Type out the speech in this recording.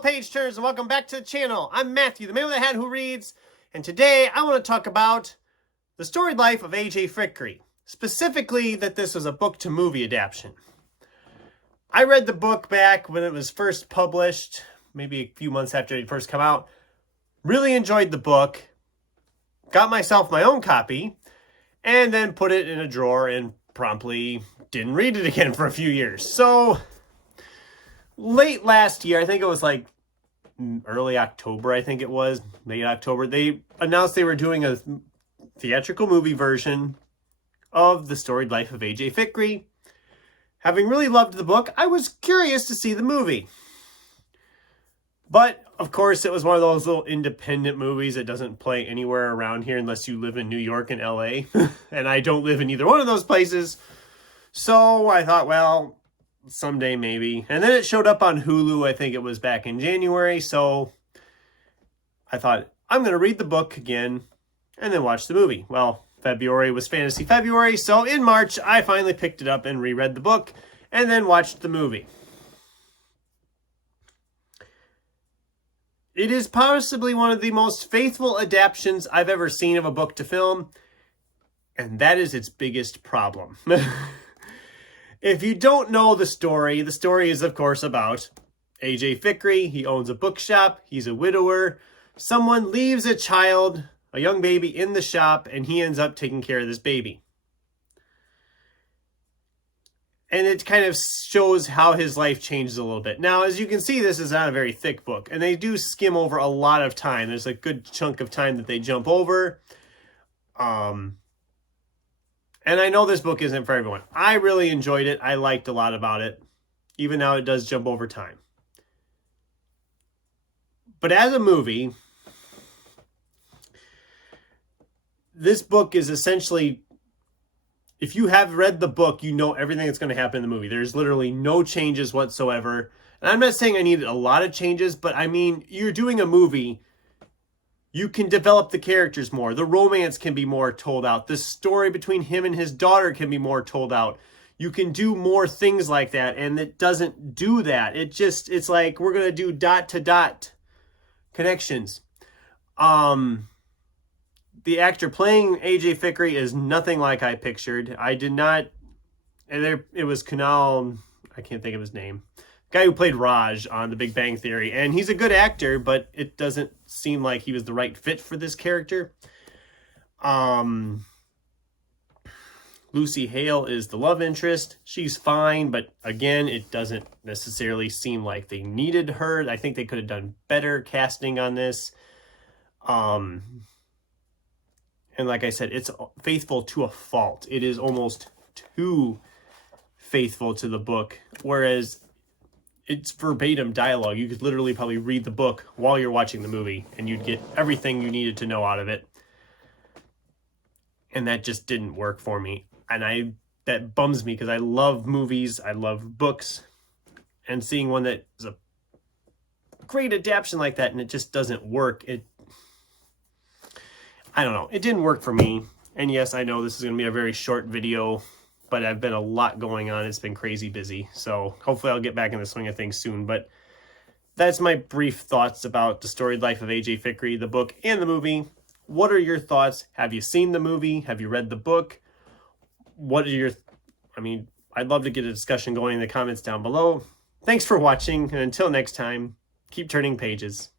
page turners, and welcome back to the channel. I'm Matthew, the man with the hat who reads, and today I want to talk about The Storied Life of A.J. Fikry. Specifically, that this was a book-to-movie adaptation. I read the book back when it was first published, maybe a few months after it first came out. Really enjoyed the book, got myself my own copy, and then put it in a drawer and promptly didn't read it again for a few years. So late last year, I think it was like early October, I think it was, late October, they announced they were doing a theatrical movie version of The Storied Life of A.J. Fikry. Having really loved the book, I was curious to see the movie. But, of course, it was one of those little independent movies that doesn't play anywhere around here unless you live in New York and LA. And I don't live in either one of those places. So I thought, well, someday maybe. And then it showed up on Hulu, I think it was back in January. So I thought, I'm going to read the book again and then watch the movie. Well, February was Fantasy February. So in March, I finally picked it up and reread the book and then watched the movie. It is possibly one of the most faithful adaptations I've ever seen of a book to film. And that is its biggest problem. If you don't know the story is, of course, about A.J. Fikry. He owns a bookshop. He's a widower. Someone leaves a child, a young baby, in the shop, and he ends up taking care of this baby. And it kind of shows how his life changes a little bit. Now, as you can see, this is not a very thick book, and they do skim over a lot of time. There's a good chunk of time that they jump over. And I know this book isn't for everyone. I really enjoyed it. I liked a lot about it, even though it does jump over time. But as a movie, this book is essentially, if you have read the book, you know everything that's going to happen in the movie. There's literally no changes whatsoever. And I'm not saying I needed a lot of changes, but I mean, you're doing a movie. You can develop the characters more. The romance can be more told out. The story between him and his daughter can be more told out. You can do more things like that, and it doesn't do that. It's like, we're going to do dot-to-dot connections. The actor playing A.J. Fikry is nothing like I pictured. I did not, and it was Kunal, I can't think of his name. Guy who played Raj on The Big Bang Theory, and he's a good actor, but it doesn't seem like he was the right fit for this character. Lucy Hale is the love interest. She's fine, but again, it doesn't necessarily seem like they needed her. I think they could have done better casting on this. And like I said, it's faithful to a fault. It is almost too faithful to the book, whereas it's verbatim dialogue. You could literally probably read the book while you're watching the movie, and you'd get everything you needed to know out of it. And that just didn't work for me. And that bums me, because I love movies, I love books, and seeing one that is a great adaptation like that and it just doesn't work, I don't know. It didn't work for me. And yes, I know this is going to be a very short video, but I've been a lot going on. It's been crazy busy. So hopefully I'll get back in the swing of things soon. But that's my brief thoughts about The Storied Life of A.J. Fikry, the book and the movie. What are your thoughts? Have you seen the movie? Have you read the book? What are your... I'd love to get a discussion going in the comments down below. Thanks for watching, and until next time, keep turning pages.